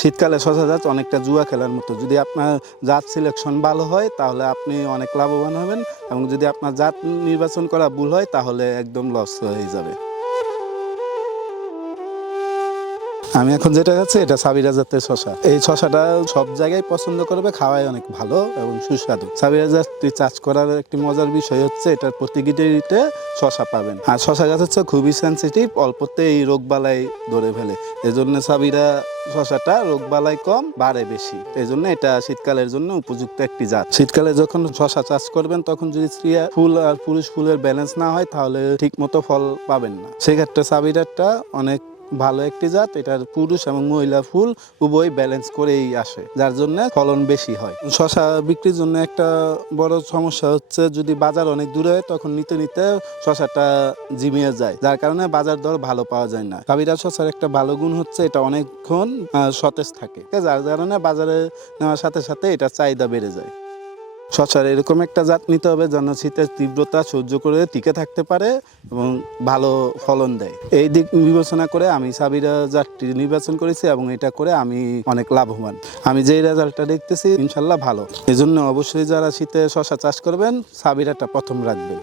শীতকালে শশা জাত অনেকটা জুয়া খেলার মতো। যদি আপনার জাত সিলেকশন ভালো হয় তাহলে আপনি অনেক লাভবান হবেন, এবং যদি আপনার জাত নির্বাচন করা ভুল হয় তাহলে একদম লস হয়ে যাবে। আমি এখন যেটা খাচ্ছি এটা সাবিরা জাতের শশা। এই শশাটা সব জায়গায় পছন্দ করবে, খাওয়ায় অনেক ভালো এবং সুস্বাদু। সাবিরা জাতটি চাষ করার একটি মজার বিষয় হচ্ছে এটার প্রতিটিতে শশা পাবেন। আর শশা গাছ হচ্ছে খুবই সেন্সিটিভ, অল্পতেই রোগবালাই ধরে ফেলে। এজন্য সাবিরা শশাটা রোগবালাই কম, বাড়ে বেশি। এজন্য এটা শীতকালের জন্য উপযুক্ত একটি জাত। শীতকালে যখন শশা চাষ করবেন তখন যদি স্ত্রী ফুল আর পুরুষ ফুলের ব্যালেন্স না হয় তাহলে ঠিক মতো ফল পাবেন না। সেক্ষেত্রে সাবিরাটা অনেক ভালো একটি জাত। এটার পুরুষ এবং মহিলা ফুল উভয় ব্যালেন্স করেই আসে, যার জন্য ফলন বেশি হয়। শশা বিক্রির জন্য একটা বড় সমস্যা হচ্ছে যদি বাজার অনেক দূরে হয় তখন নিতে নিতে শশাটা জিমিয়ে যায়, যার কারণে বাজার দর ভালো পাওয়া যায় না। সাবিরা শশার একটা ভালো গুণ হচ্ছে এটা অনেকক্ষণ সতেজ থাকে, যার কারণে বাজারে নেওয়ার সাথে সাথে এটার চাহিদা বেড়ে যায়। শশার এরকম একটা জাত নিতে হবে যেন শীতের তীব্রতা সহ্য করে টিকে থাকতে পারে এবং ভালো ফলন দেয়। এই দিক বিবেচনা করে আমি সাবিরা জাতটি নির্বাচন করেছি এবং এটা করে আমি অনেক লাভবান। আমি যেই রেজাল্টটা দেখতেছি ইনশাল্লাহ ভালো। এজন্য অবশ্যই যারা শীতে শশা চাষ করবেন সাবিরাটা প্রথম রাখবেন।